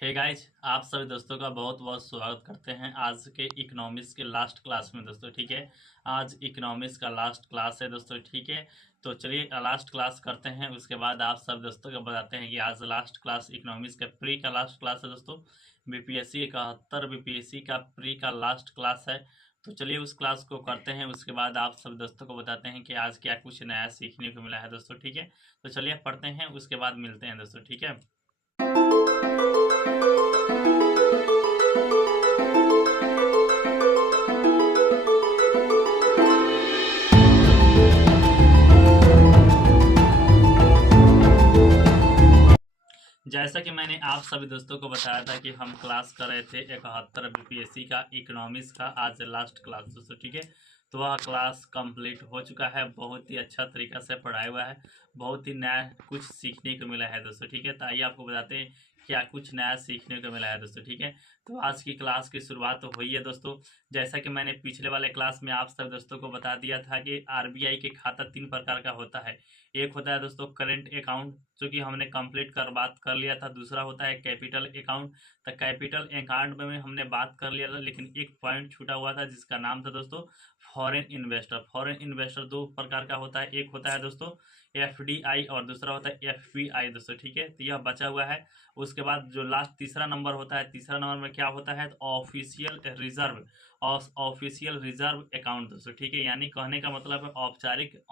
Hey guys, आप सभी दोस्तों का बहुत बहुत स्वागत करते हैं आज के इकोनॉमिक्स के लास्ट क्लास में दोस्तों। ठीक है, आज इकोनॉमिक्स का लास्ट क्लास है दोस्तों। ठीक है, तो चलिए लास्ट क्लास करते हैं, उसके बाद आप सब दोस्तों को बताते हैं कि आज लास्ट क्लास इकोनॉमिक्स का प्री का लास्ट क्लास है दोस्तों। बीपीएससी 71 बीपीएससी का प्री का लास्ट क्लास है। तो चलिए उस क्लास को करते हैं, उसके बाद आप सब दोस्तों को बताते हैं कि आज क्या कुछ नया सीखने को मिला है दोस्तों। ठीक है, तो चलिए पढ़ते हैं, उसके बाद मिलते हैं दोस्तों। ठीक है, जैसा कि मैंने आप सभी दोस्तों को बताया था कि हम क्लास कर रहे थे 71 बीपीएससी का इकोनॉमिक्स का, आज लास्ट क्लास दोस्तों। ठीक है, तो वह क्लास कंप्लीट हो चुका है, बहुत ही अच्छा तरीका से पढ़ाया हुआ है, बहुत ही नया कुछ सीखने को मिला है दोस्तों। ठीक है, तो आइए आपको बताते हैं क्या कुछ नया सीखने को मिला है दोस्तों। ठीक है, तो आज की क्लास की शुरुआत तो हुई है दोस्तों। जैसा कि मैंने पिछले वाले क्लास में आप सब दोस्तों को बता दिया था कि आरबीआई के खाता 3 प्रकार का होता है। एक होता है दोस्तों करेंट अकाउंट, जो कि हमने कंप्लीट कर बात कर लिया था। दूसरा होता है कैपिटल अकाउंट। तो कैपिटल अकाउंट में हमने बात कर लिया था, लेकिन एक पॉइंट छूटा हुआ था जिसका नाम था दोस्तों फॉरेन इन्वेस्टर। फॉरेन इन्वेस्टर दो प्रकार का होता है, एक होता है दोस्तों एफडीआई और दूसरा होता है एफपीआई दोस्तों। ठीक है, तो यह बचा हुआ है। उसके बाद जो लास्ट तीसरा नंबर होता है, तीसरा नंबर में क्या होता है, तो ऑफिशियल रिजर्व और ऑफिशियल रिजर्व अकाउंट दोस्तों। ठीक है, यानी कहने का मतलब है औपचारिक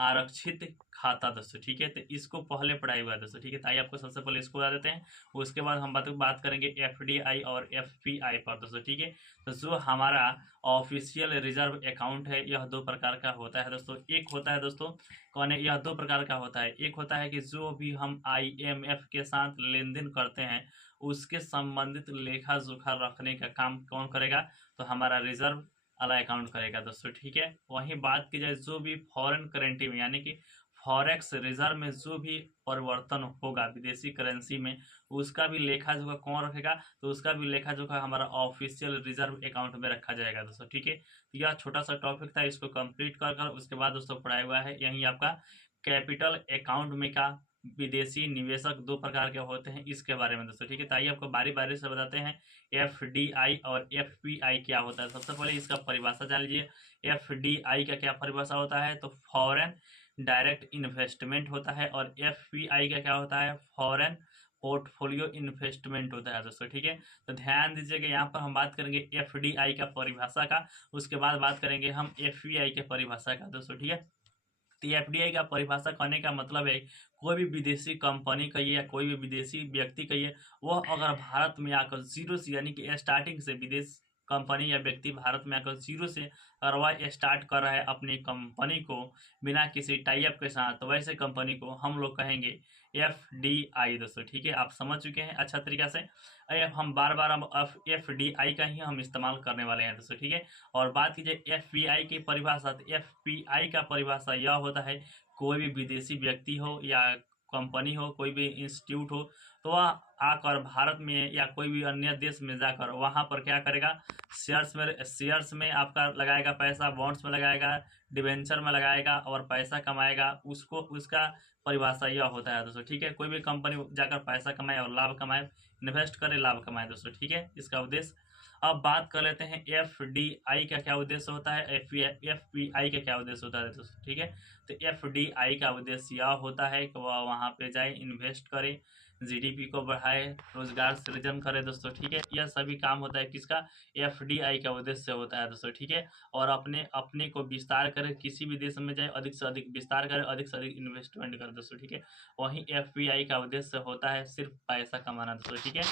आरक्षित खाता दोस्तों। ठीक है, तो इसको पहले पढ़ाई हुआ है दोस्तों। ठीक है, ताकि आपको सबसे पहले इसको बता देते हैं, उसके बाद हम बात करेंगे एफडीआई और एफपीआई पर दोस्तों। ठीक है, तो जो हमारा ऑफिशियल रिजर्व अकाउंट है, यह दो प्रकार का होता है दोस्तों। एक होता है दोस्तों कौन है, यह दो प्रकार का होता है। एक होता है कि जो भी हम आईएमएफ के साथ लेन देन करते हैं, उसके संबंधित लेखा जोखा रखने का काम कौन करेगा, तो हमारा रिजर्व वाला अकाउंट करेगा दोस्तों। ठीक है, वहीं बात की जाए जो भी फॉरेन करेंसी में, यानी कि फॉरेक्स रिजर्व में जो भी परिवर्तन होगा विदेशी करेंसी में, उसका भी लेखा जोखा कौन रखेगा, तो उसका भी लेखा जोखा हमारा ऑफिशियल रिजर्व अकाउंट में रखा जाएगा दोस्तों। ठीक है, तो यह छोटा सा टॉपिक था, इसको कंप्लीट कर कर उसके बाद दोस्तों पढ़ाया हुआ है यही आपका कैपिटल अकाउंट में का विदेशी निवेशक दो प्रकार के होते हैं, इसके बारे में दोस्तों। ठीक है, तो आइए आपको बारी बारी से बताते हैं एफडीआई और एफपीआई क्या होता है। सबसे पहले इसका परिभाषा जान लीजिए। एफडीआई का क्या परिभाषा होता है, तो फॉरेन डायरेक्ट इन्वेस्टमेंट होता है, और एफपीआई का क्या होता है, फॉरेन पोर्टफोलियो इन्वेस्टमेंट होता है दोस्तों। ठीक है, तो ध्यान दीजिएगा, यहाँ पर हम बात करेंगे एफडीआई का परिभाषा का, उसके बाद बात करेंगे हम एफपीआई के परिभाषा का दोस्तों। ठीक है, तो एफडीआई का परिभाषा करने का मतलब है कोई भी विदेशी कंपनी कहिए या कोई भी विदेशी व्यक्ति कहिए, वह अगर भारत में आकर जीरो से, यानी कि स्टार्टिंग से विदेश कंपनी या व्यक्ति भारत में आकर जीरो से अगर वह स्टार्ट कर रहा है अपनी कंपनी को बिना किसी टाई अप के साथ, तो वैसे कंपनी को हम लोग कहेंगे एफडीआई दोस्तों। ठीक है, आप समझ चुके हैं अच्छा तरीका से। हम बार बार हम एफडीआई का ही हम इस्तेमाल करने वाले हैं दोस्तों। ठीक है, और बात कीजिए एफपीआई की परिभाषा, तो एफपीआई का परिभाषा यह होता है कोई भी विदेशी व्यक्ति हो या कंपनी हो, कोई भी इंस्टीट्यूट हो, तो वह आकर भारत में या कोई भी अन्य देश में जाकर वहां पर क्या करेगा, शेयर्स में आपका लगाएगा पैसा, बॉन्ड्स में लगाएगा, डिवेंचर में लगाएगा और पैसा कमाएगा, उसको उसका परिभाषा यह होता है दोस्तों। ठीक है, कोई भी कंपनी जाकर पैसा कमाए और लाभ कमाए, इन्वेस्ट करे लाभ कमाए दोस्तों। ठीक है, इसका उद्देश्य। अब बात कर लेते हैं एफडीआई का क्या उद्देश्य होता है, एफपीआई का क्या उद्देश्य होता है दोस्तों। ठीक है, तो एफडीआई का उद्देश्य यह होता है कि वह वहाँ पे जाए, इन्वेस्ट करे, जीडीपी को बढ़ाए, रोजगार सृजन करे दोस्तों। ठीक है, यह सभी काम होता है किसका, एफडीआई का उद्देश्य होता है दोस्तों। ठीक है, और अपने अपने को विस्तार करे, किसी भी देश में जाए अधिक से अधिक विस्तार करे, अधिक से अधिक इन्वेस्टमेंट करे दोस्तों। ठीक है, वहीं एफपीआई का उद्देश्य होता है सिर्फ पैसा कमाना दोस्तों। ठीक है,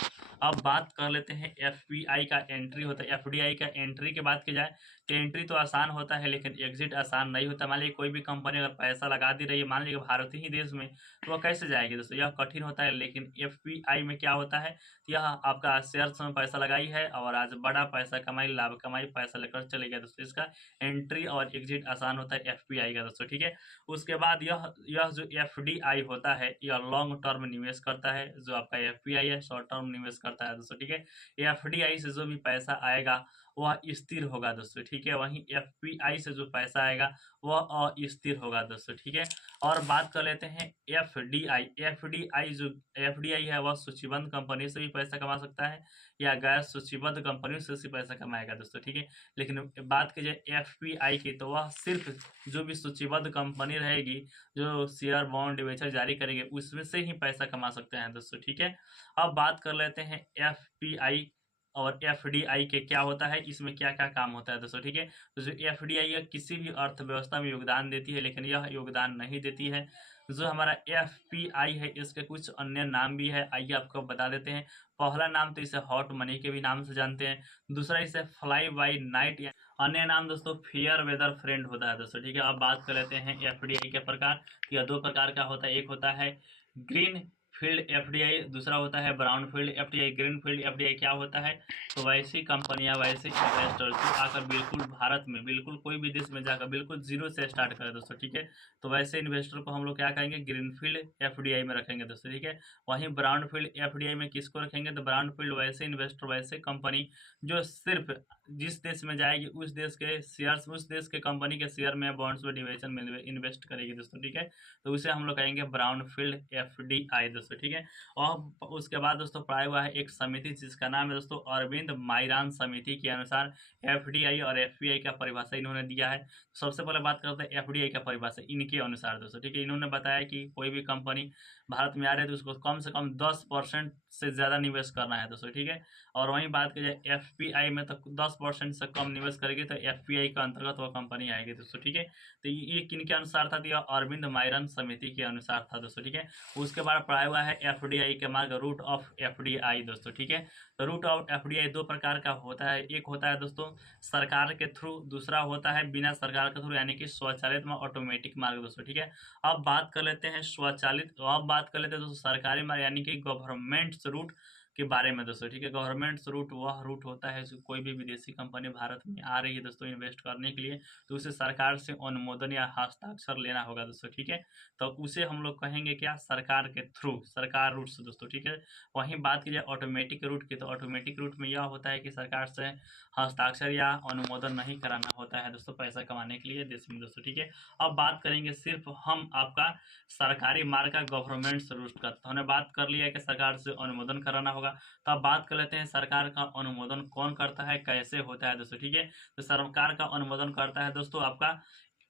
अब बात कर लेते हैं एफपीआई का एंट्री होता है। एफडीआई का एंट्री की बात की जाए तो एंट्री तो आसान होता है, लेकिन एग्जिट आसान नहीं होता। मान लीजिए कोई भी कंपनी अगर पैसा लगा दी रही है, मान लीजिए भारतीय ही देश में, तो वह कैसे जाएगी दोस्तों, यह कठिन होता है। लेकिन एफपीआई में क्या होता है, यह आपका शेयर्स में पैसा लगाई है और आज बड़ा पैसा कमाई, लाभ कमाई, पैसा लेकर चले गए दोस्तों। इसका एंट्री और एग्जिट आसान होता है एफपीआई का दोस्तों। ठीक है, उसके बाद यह जो एफडीआई होता है, यह लॉन्ग टर्म निवेश करता है, जो आपका एफपीआई है शॉर्ट टर्म निवेश करता है दोस्तों। ठीक है, एफडीआई से जो भी पैसा आएगा वह स्थिर होगा दोस्तों। ठीक है, वहीं एफपीआई से जो पैसा आएगा वह अस्थिर होगा दोस्तों। ठीक है, और बात कर लेते हैं एफडीआई। एफडीआई जो एफडीआई है वह सूचीबद्ध कंपनी से भी पैसा कमा सकता है या गैर सूचीबद्ध कंपनी से भी पैसा कमाएगा दोस्तों, ठीक है। लेकिन बात की जाए एफपीआई की, तो वह सिर्फ जो भी सूचीबद्ध कंपनी रहेगी, जो शेयर बॉन्ड डिबेंचर जारी करेगी, उसमें से ही पैसा कमा सकते हैं दोस्तों, ठीक है। अब बात कर लेते हैं एफपीआई और एफडीआई के क्या होता है, इसमें क्या क्या काम होता है दोस्तों, ठीक है। तो जो एफडीआई है किसी भी अर्थव्यवस्था में योगदान देती है, लेकिन यह योगदान नहीं देती है। जो हमारा एफपीआई है इसके कुछ अन्य नाम भी है, आइए आपको बता देते हैं। पहला नाम तो इसे हॉट मनी के भी नाम से जानते हैं, दूसरा इसे फ्लाई बाई नाइट, अन्य नाम दोस्तों फेयर वेदर फ्रेंड होता है दोस्तों, ठीक है। अब बात कर लेते हैं एफडीआई के प्रकार। यह दो प्रकार का होता है, एक होता है ग्रीन फील्ड एफडीआई, दूसरा होता है brown field FDI. Green field FDI क्या होता है, तो वैसी कंपनियां, वैसे इन्वेस्टर जो आकर बिल्कुल भारत में, बिल्कुल कोई भी देश में जाकर बिल्कुल जीरो से स्टार्ट करें दोस्तों, ठीक है। तो वैसे इन्वेस्टर को हम लोग क्या कहेंगे, ग्रीन फील्ड एफडीआई में रखेंगे दोस्तों, ठीक है। वहीं ब्राउन फील्ड एफडीआई में किसको रखेंगे, तो ब्राउन फील्ड वैसे इन्वेस्टर, वैसे कंपनी जो सिर्फ जिस देश में जाएगी उस देश के शेयर्स, उस देश के कंपनी के शेयर में, बॉन्ड्स में, डिवेशन में इन्वेस्ट करेगी दोस्तों, ठीक है। तो उसे हम लोग कहेंगे ब्राउन फील्ड एफडीआई दोस्तों, ठीक है। और उसके बाद दोस्तों पढ़ाया हुआ है एक समिति जिसका नाम है दोस्तों अरविंद माइरान समिति के अनुसार एफडीआई और एफपीआई का परिभाषा इन्होंने दिया है। सबसे पहले बात करते हैं एफडीआई का परिभाषा इनके अनुसार दोस्तों, ठीक है। इन्होंने बताया कि कोई भी कंपनी भारत में आ रही है तो उसको कम से कम 10% से ज़्यादा निवेश करना है दोस्तों, ठीक है। और वहीं बात की जाए एफपीआई में, तो 10% से कम निवेश करेगी तो एफपीआई के अंतर्गत वह कंपनी आएगी दोस्तों, ठीक है। तो ये किनके अनुसार था, तो अरविंद माइरन समिति के अनुसार था दोस्तों, ठीक है। उसके बाद पढ़ाया हुआ है एफडीआई के मार्ग, रूट ऑफ एफडीआई दोस्तों, ठीक है। तो रूट ऑफ एफडीआई दो प्रकार का होता है, एक होता है दोस्तों सरकार के थ्रू, दूसरा होता है बिना सरकार के थ्रू, यानी कि स्वचालित में ऑटोमेटिक मार्ग दोस्तों, ठीक है। अब बात कर लेते हैं स्वचालित, अब बात कर लेते हैं दोस्तों सरकारी मार्ग, यानी कि गवर्नमेंट रूट के बारे में दोस्तों, ठीक है। गवर्नमेंट रूट वह रूट होता है जो कोई भी विदेशी कंपनी भारत में आ रही है दोस्तों इन्वेस्ट करने के लिए, तो उसे सरकार से अनुमोदन या हस्ताक्षर लेना होगा दोस्तों, ठीक है। तो उसे हम लोग कहेंगे क्या, सरकार के थ्रू, सरकार रूट से दोस्तों, ठीक है। वहीं बात की जाए ऑटोमेटिक रूट की, तो ऑटोमेटिक रूट में यह होता है कि सरकार से हस्ताक्षर या अनुमोदन नहीं कराना होता है दोस्तों पैसा कमाने के लिए देश में दोस्तों, ठीक है। अब बात करेंगे सिर्फ हम आपका सरकारी मार्ग का गवर्नमेंट रूट का, तो हमने बात कर लिया कि सरकार से अनुमोदन कराना होगा। तो अब बात कर लेते हैं सरकार का अनुमोदन कौन करता है, कैसे होता है दोस्तों, ठीक है। तो सरकार का अनुमोदन करता है दोस्तों आपका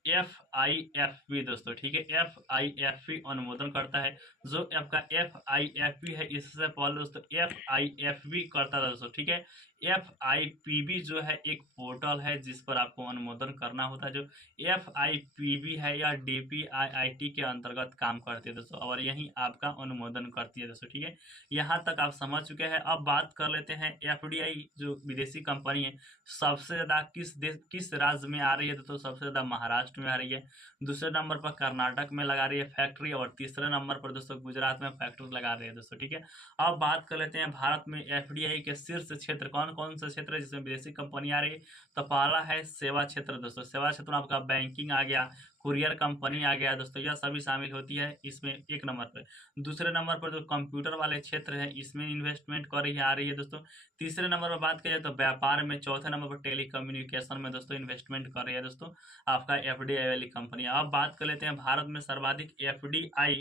FIFP दोस्तों, ठीक है। FIFP अनुमोदन करता है। जो आपका FIFP है, इससे पहले दोस्तों FIFB करता था दोस्तों, ठीक है। FIPB जो है एक पोर्टल है जिस पर आपको अनुमोदन करना होता है। जो FIPB है या DPIIT के अंतर्गत काम करती है दोस्तों, और यही आपका अनुमोदन करती है दोस्तों, ठीक है। यहाँ तक आप समझ चुके हैं। अब बात कर लेते हैं FDI जो विदेशी कंपनी है सबसे ज़्यादा किस राज्य में आ रही है, तो सबसे ज़्यादा महाराष्ट्र में आ रही है, दूसरे नंबर पर कर्नाटक में लगा रही है फैक्ट्री, और तीसरे नंबर पर दोस्तों गुजरात में फैक्ट्री लगा रही है दोस्तों, ठीक है। अब बात कर लेते हैं भारत में FDI के शीर्ष क्षेत्र कौन कौन से क्षेत्र है जिसमें विदेशी कंपनी आ रही है। तो पहला है सेवा क्षेत्र दोस्तों, सेवा क्षेत्र में आपका बैंकिंग आ गया, कुरियर कंपनी आ गया दोस्तों, यह सभी शामिल होती है इसमें एक नंबर पर। दूसरे नंबर पर जो कंप्यूटर वाले क्षेत्र है इसमें इन्वेस्टमेंट कर रही है, आ रही है दोस्तों। तीसरे नंबर पर बात करें तो व्यापार में, चौथे नंबर पर टेलीकम्युनिकेशन में दोस्तों इन्वेस्टमेंट कर रही है दोस्तों आपका FDI वाली कंपनी। अब बात कर लेते हैं भारत में सर्वाधिक FDI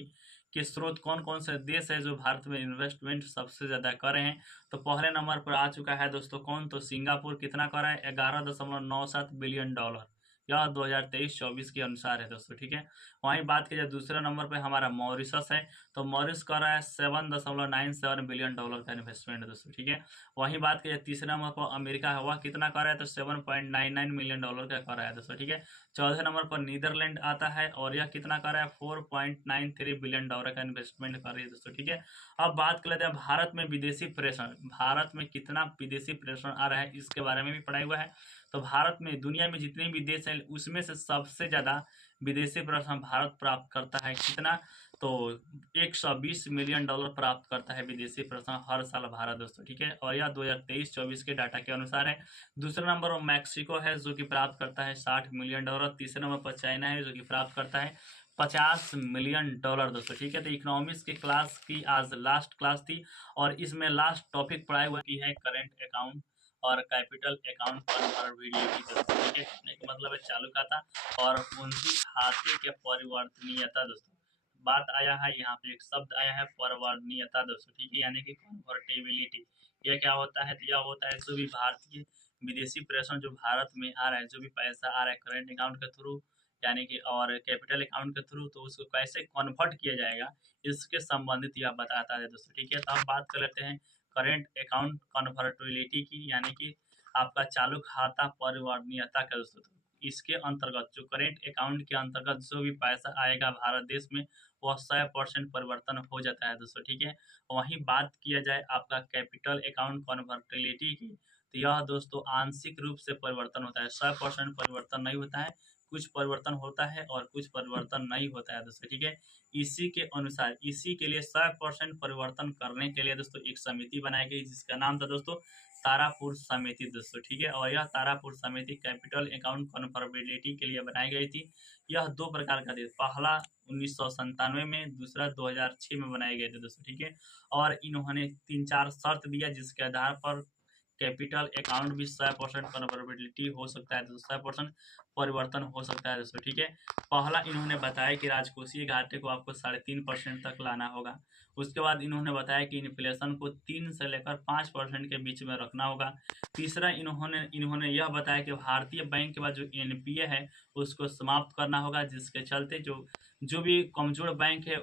के स्रोत कौन कौन से देश है जो भारत में इन्वेस्टमेंट सबसे ज़्यादा कर रहे हैं। तो पहले नंबर पर आ चुका है दोस्तों कौन, तो सिंगापुर कितना कर रहा है, 11.97 बिलियन डॉलर, यह 2023-24 के अनुसार है दोस्तों, ठीक है। वहीं बात की जाए दूसरे नंबर पे हमारा मॉरिशस है, तो मॉरिस कर रहा है 7.97 बिलियन डॉलर का इन्वेस्टमेंट दोस्तों, ठीक है। वहीं बात की जाए तीसरे नंबर पर अमेरिका है, वह कितना कर रहा है, तो 7.99 मिलियन डॉलर का कर रहा है दोस्तों, ठीक है। चौथे नंबर पर नीदरलैंड आता है और यह कितना कर रहा है, 4.93 बिलियन डॉलर का इन्वेस्टमेंट कर रही है दोस्तों, ठीक है। अब बात कर लेते हैं भारत में विदेशी प्रेषण, भारत में कितना विदेशी प्रेषण आ रहा है इसके बारे में भी पढ़ाई हुआ है। तो भारत में दुनिया में जितने भी देश हैं उसमें से सबसे ज़्यादा विदेशी प्रेषण भारत प्राप्त करता है, कितना, तो 120 मिलियन डॉलर प्राप्त करता है विदेशी प्रेषण हर साल भारत दोस्तों, ठीक है। और यह 2023-24 के डाटा के अनुसार है। दूसरे नंबर पर मैक्सिको है जो कि प्राप्त करता है 60 मिलियन डॉलर। तीसरे नंबर पर चाइना है जो कि प्राप्त करता है 50 मिलियन डॉलर दोस्तों, ठीक है। तो इकोनॉमिक्स की क्लास की आज लास्ट क्लास थी और इसमें लास्ट टॉपिक पढ़ाई हुई है करेंट अकाउंट और कैपिटल अकाउंट पर वीडियो की दोस्तों, ठीक है। कहने का मतलब है चालू खाता और पूंजी खाते के परिवर्तनीयता दोस्तों, बात आया है, यहाँ पे एक शब्द आया है परिवर्तनीयता दोस्तों, ठीक है, यानी कि कन्वर्टेबिलिटी। यह क्या होता है? तो यह होता है जो भी भारतीय विदेशी प्रेषण जो भारत में आ रहा है, जो भी पैसा आ रहा है करेंट अकाउंट के थ्रू यानी कि और कैपिटल अकाउंट के थ्रू, तो उसको कैसे कन्वर्ट किया जाएगा इसके संबंधित यह बताता है दोस्तों, ठीक है। तो हम बात कर लेते हैं करेंट अकाउंट कन्वर्टेबिलिटी की, यानी कि आपका चालू खाता परिवर्तनीयता का दोस्तों। तो इसके अंतर्गत जो करेंट अकाउंट के अंतर्गत जो भी पैसा आएगा भारत देश में वह 100% परिवर्तन हो जाता है दोस्तों, ठीक है। वहीं बात किया जाए आपका कैपिटल अकाउंट कन्वर्टेबिलिटी की, तो यह दोस्तों आंशिक रूप से परिवर्तन होता है, 100% परिवर्तन नहीं होता है, कुछ परिवर्तन होता है और कुछ परिवर्तन नहीं होता है दोस्तों, ठीक है। इसी के अनुसार इसी के लिए 100% परिवर्तन करने के लिए दोस्तों एक समिति बनाई गई जिसका नाम था दोस्तों तारापुर समिति दोस्तों, ठीक है। और यह तारापुर समिति कैपिटल अकाउंट कन्वर्टेबिलिटी के लिए बनाई गई थी। यह दो प्रकार का थी, पहला 1997 में, दूसरा 2006 में बनाए गए थे दोस्तों, ठीक है। और इन्होंने 3-4 शर्त दिया जिसके आधार पर कैपिटल अकाउंट भी 100% कन्वर्टेबिलिटी हो सकता है, तो 100% परिवर्तन हो सकता है दोस्तों, ठीक है। पहला इन्होंने बताया कि राजकोषीय घाटे को आपको 3.5% तक लाना होगा। उसके बाद इन्होंने बताया कि इन्फ्लेशन को 3 से लेकर 5% के बीच में रखना होगा। तीसरा इन्होंने यह बताया कि भारतीय बैंक के बाद जो एनपीए है उसको समाप्त करना होगा, जिसके चलते जो भी कमजोर बैंक है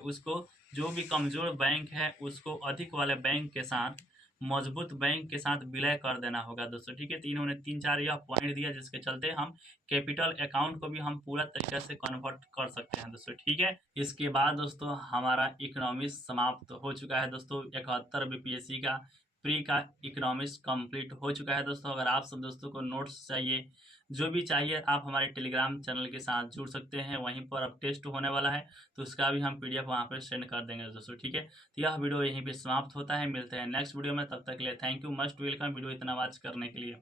उसको अधिक वाले बैंक के साथ मजबूत बैंक के साथ विलय कर देना होगा दोस्तों, ठीक है। तो इन्होंने 3-4 यह पॉइंट दिया जिसके चलते हम कैपिटल अकाउंट को भी हम पूरा तरीके से कन्वर्ट कर सकते हैं दोस्तों, ठीक है। इसके बाद दोस्तों हमारा इकोनॉमिक्स समाप्त हो चुका है दोस्तों, 71 बीपीएससी का प्री का इकोनॉमिक्स कंप्लीट हो चुका है दोस्तों। अगर आप सब दोस्तों को नोट्स चाहिए, जो भी चाहिए, आप हमारे टेलीग्राम चैनल के साथ जुड़ सकते हैं, वहीं पर अब टेस्ट होने वाला है तो उसका भी हम पीडीएफ वहाँ पर सेंड कर देंगे दोस्तों, ठीक है। तो यह वीडियो यहीं पे समाप्त होता है, मिलते हैं नेक्स्ट वीडियो में, तब तक के लिए thank you, must welcome video इतना वॉच करने के लिए।